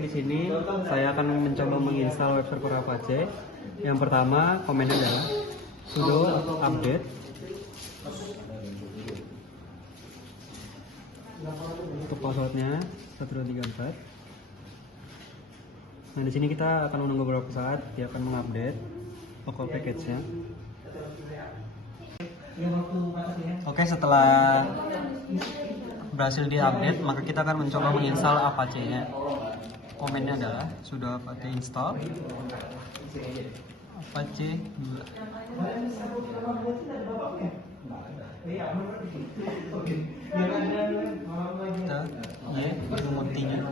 di sini saya akan mencoba menginstal web server Apache. Yang pertama, komennya adalah sudo update. Untuk passwordnya 1234. Nah, di sini kita akan menunggu beberapa saat, dia akan mengupdate local package-nya. Oke, setelah berhasil diupdate, maka kita akan mencoba menginstal Apache-nya. Komennya adalah sudo apt install Apache 2. Kita remote-nya.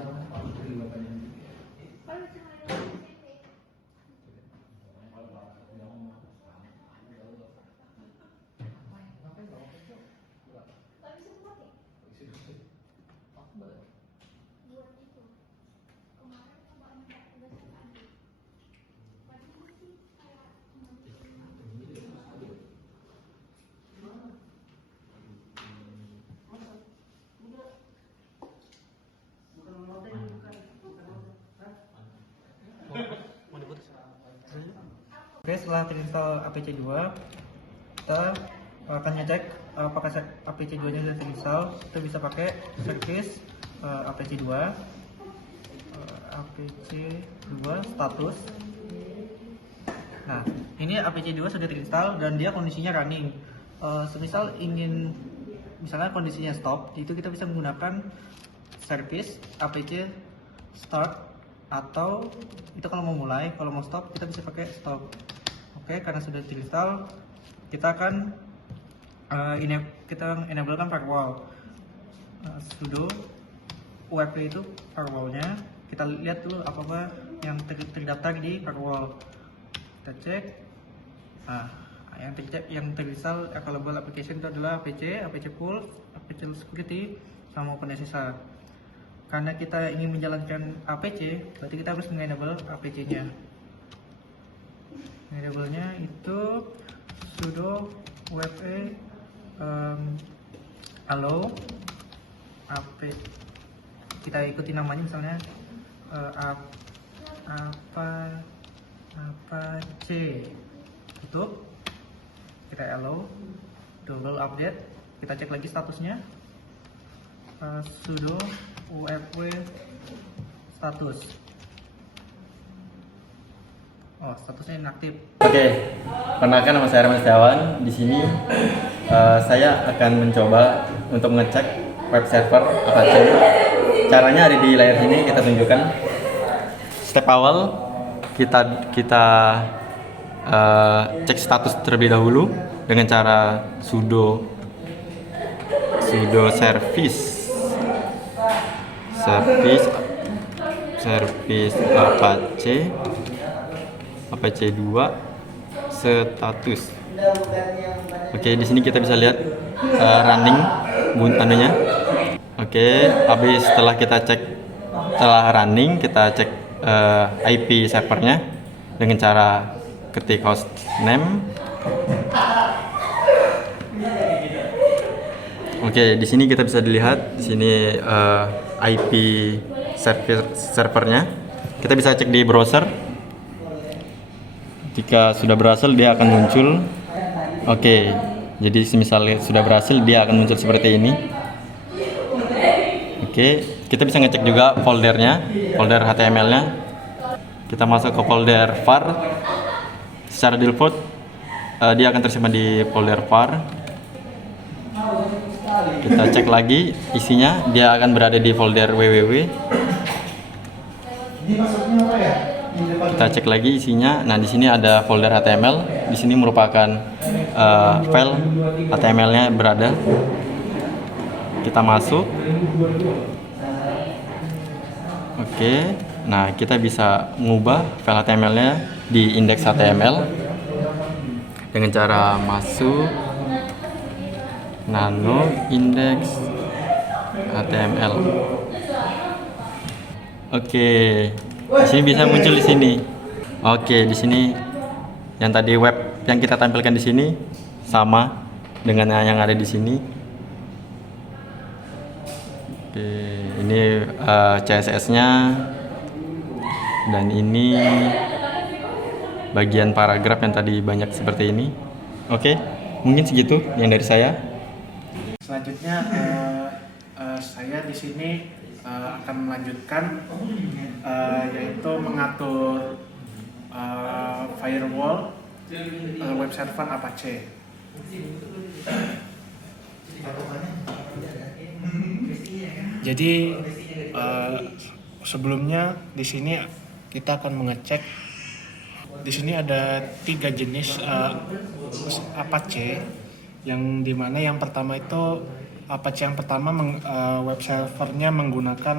Oke, setelah terinstall Apache 2, kita akan ngecek apakah Apache 2 nya sudah terinstall. Kita bisa pakai service Apache 2 status. Nah, ini Apache 2 sudah terinstall dan dia kondisinya running. Semisal misalnya kondisinya stop, itu kita bisa menggunakan service Apache start, atau itu kalau mau mulai, kalau mau stop kita bisa pakai stop. Oke, karena sudah terinstall, kita akan enablekan firewall. Sudo up itu firewallnya. Kita lihat dulu apa yang terdaftar di firewall. Kita cek. Nah, yang terinstall available application itu adalah Apache Pulse, Apache Security, sama OpenSSH. Karena kita ingin menjalankan Apache, berarti kita harus mengenable Apache-nya. Enable-nya itu sudo up allow apache. Kita ikuti namanya, misalnya Apache. Tutup. Kita allow double update. Kita cek lagi statusnya. Sudo up status. Oh, statusnya inaktif. Oke, perkenalkan nama saya Herman Setiawan. Di sini saya akan mencoba untuk mengecek web server Apache. Caranya ada di layar sini, kita tunjukkan. Step awal kita cek status terlebih dahulu dengan cara sudo service Apache 2 status. Oke, di sini kita bisa lihat running anunya. Oke, habis setelah running, kita cek IP servernya dengan cara ketik host name. Oke, di sini kita bisa dilihat di sini IP servernya. Kita bisa cek di browser. Jika sudah berhasil, dia akan muncul. Oke, jadi misalnya sudah berhasil, dia akan muncul seperti ini. Oke, kita bisa ngecek juga folder HTML-nya. Kita masuk ke folder var. Secara default, dia akan tersimpan di folder var. Kita cek lagi isinya, dia akan berada di folder www. Kita cek lagi isinya. Nah, di sini ada folder HTML. Di sini merupakan file HTML-nya berada. Kita masuk. Oke. Nah, kita bisa mengubah file HTML-nya di indeks HTML dengan cara masuk nano index HTML. Oke. Di sini bisa muncul di sini. Oke, di sini yang tadi web yang kita tampilkan di sini sama dengan yang ada di sini. Oke, ini CSS-nya. Dan ini bagian paragraf yang tadi banyak seperti ini. Oke, mungkin segitu yang dari saya. Selanjutnya saya di sini akan melanjutkan yaitu mengatur firewall web server Apache. Jadi sebelumnya di sini kita akan mengecek. Di sini ada 3 jenis Apache, yang dimana yang pertama itu Apache yang pertama web servernya menggunakan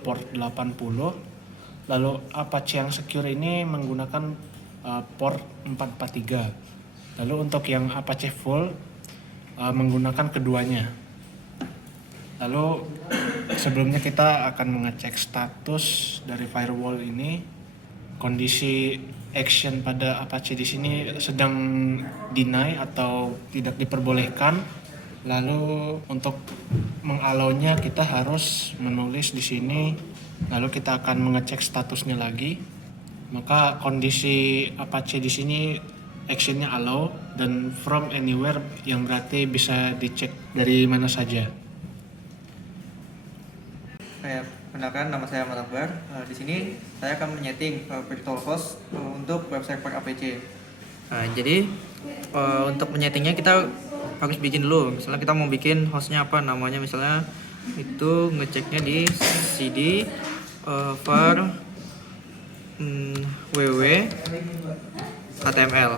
port 80, lalu Apache yang secure ini menggunakan port 443. Lalu untuk yang Apache full menggunakan keduanya. Lalu sebelumnya kita akan mengecek status dari firewall ini. Kondisi action pada Apache di sini sedang deny atau tidak diperbolehkan. Lalu untuk mengalownya kita harus menulis di sini. Lalu kita akan mengecek statusnya lagi. Maka kondisi Apache di sini actionnya allow dan from anywhere, yang berarti bisa dicek dari mana saja. Kenalkan, nama saya Ahmad Akbar. Di sini saya akan menyeting virtual host untuk web server Apache. Jadi untuk menyetingnya kita harus bikin dulu. Misalnya kita mau bikin hostnya apa, namanya misalnya itu ngeceknya di cd var www html.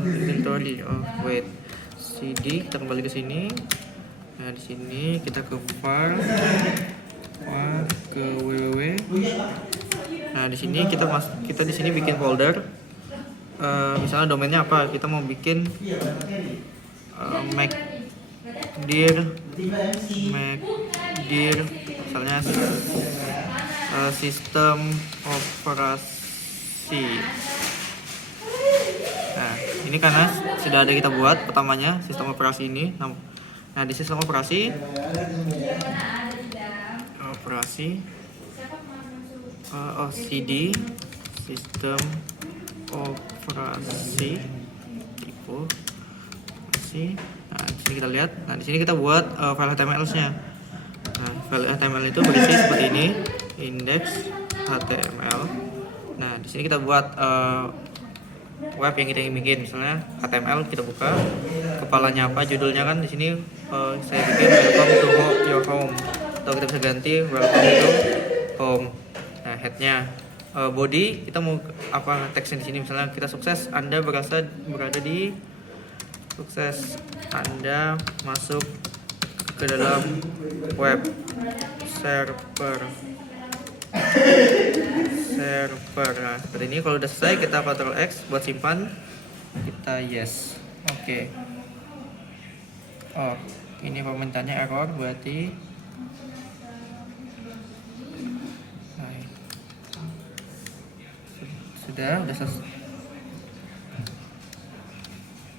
Inventory. Wait. CD, kita kembali ke sini. Nah, di sini kita ke var ke www. Nah, di sini kita di sini bikin folder. Misalnya domainnya apa? Kita mau bikin macdir misalnya sistem operasi. Nah, ini karena sudah ada kita buat pertamanya sistem operasi ini. Nah, di sistem operasi cd sistem operasi Nah, di sini kita lihat. Nah, di sini kita buat file HTML-nya. Nah, file HTML itu berisi seperti ini, index.html. Nah, di sini kita buat web yang kita ingin bikin. Misalnya HTML kita buka, kepalanya apa, judulnya kan di sini saya bikin welcome to your home, atau kita bisa ganti welcome to home. Nah, headnya body kita mau apa teksnya di sini, misalnya kita sukses Anda berada di sukses Anda masuk ke dalam web server. Nah, seperti ini. Kalau udah selesai kita Ctrl X buat simpan, kita yes. Oke. Oh, ini permintaannya error, berarti sudah selesai.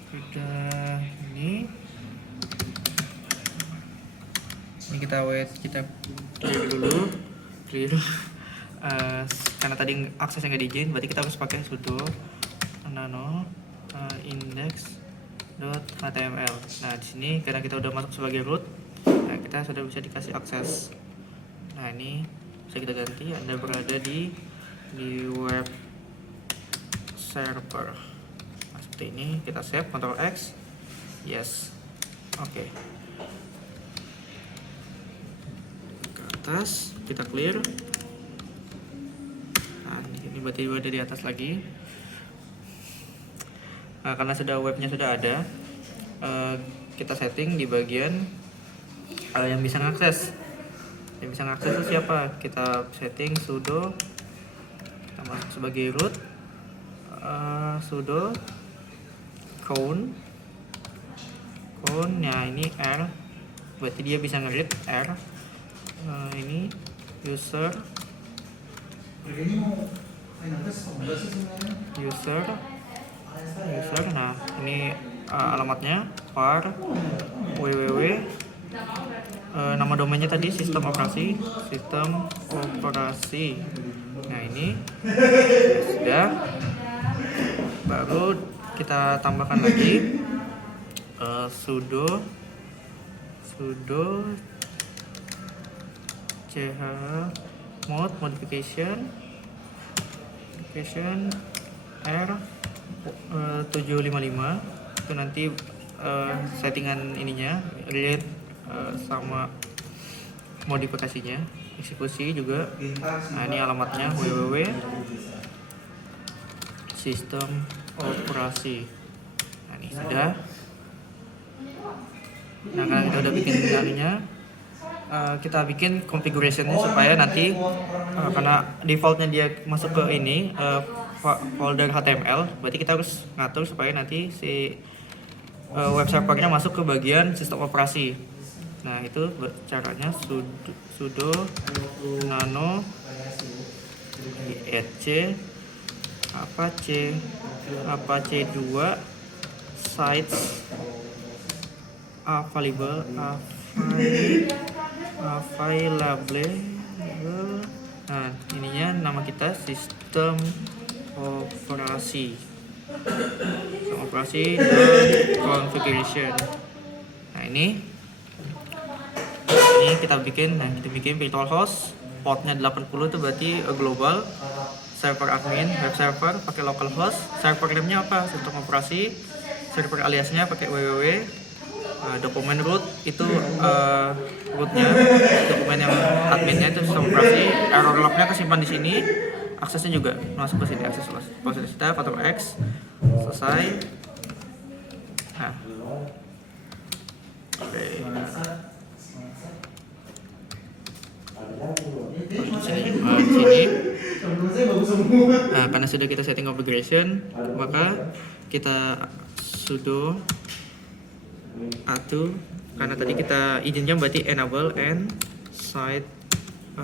Sudah ini kita wait, kita clear dulu. Karena tadi aksesnya nggak diizin, berarti kita harus pakai sudo nano index.html. Nah, di sini karena kita udah masuk sebagai root, nah kita sudah bisa dikasih akses. Nah, ini bisa kita ganti Anda berada di web server. Nah, seperti ini. Kita save, Ctrl X, yes. Oke. Ke atas, kita clear. Nah, ini berarti ada di atas lagi. Nah, karena webnya sudah ada, kita setting di bagian yang bisa mengakses. Yang bisa mengakses itu siapa? Kita setting sudo, kita masuk sebagai root, sudo count. Nah, ini R, berarti dia bisa nge-read R. Ini user. Nah, ini alamatnya var www nama domainnya tadi sistem operasi. Nah ini sudah. Baru kita tambahkan lagi sudo chmod modification R 755. Itu nanti settingan ininya relate sama modifikasinya, eksekusi juga. Nah ini alamatnya www sistem operasi. Nah ini sudah. Nah karena kita udah bikin ininya, kita bikin configuration-nya supaya nanti karena defaultnya dia masuk ke ini folder HTML, berarti kita harus ngatur supaya nanti si web servernya masuk ke bagian sistem operasi. Nah itu caranya sudo nano etc apache 2 sites available. Nah ininya nama kita sistem operasi configuration. Nah ini kita bikin virtual host, portnya 80 itu berarti global, server admin, web server pakai localhost, server name-nya apa? Sistem operasi, server aliasnya pakai www, dokumen root itu rootnya, dokumen yang adminnya itu sistem operasi, error lognya kesimpan di sini, aksesnya juga masuk ke sini, akses positif atau X, selesai. Nah, oke. Di sini. Nah, karena sudah kita setting configuration, maka kita sudo atu, karena tadi kita izinnya berarti enable and site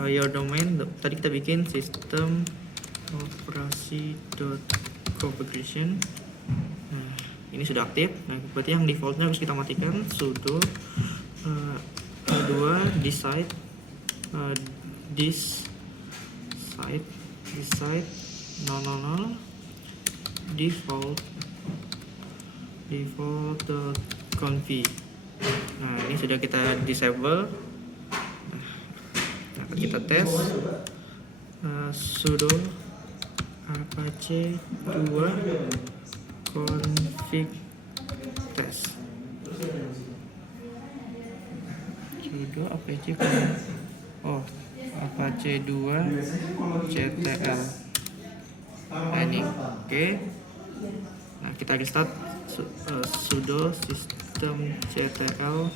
your domain. Tadi kita bikin sistem operasi.configuration. Nah, ini sudah aktif. Nah, berarti yang defaultnya harus kita matikan, sudo kedua di site this site 000 default.conf. Nah ini sudah kita disable. Nah kita tes sudo apache 2 config test. Sudo apache apache 2 ctl. Nah ini oke. Nah kita restart sudo system ctl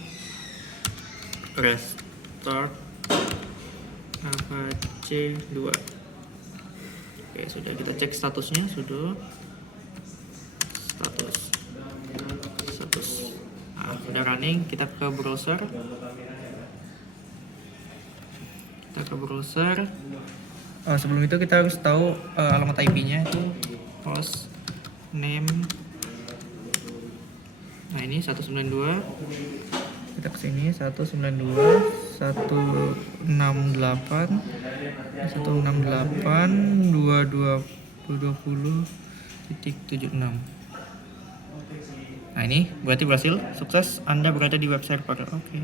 restart apache 2. Oke, sudah kita cek statusnya, sudo status. Nah, sudah running. Kita ke browser. Sebelum itu kita harus tahu alamat IP-nya itu host name. Nah ini 192. Kita kesini 192.168.220.76. Nah ini berarti berhasil, sukses, Anda berada di web server. Oke.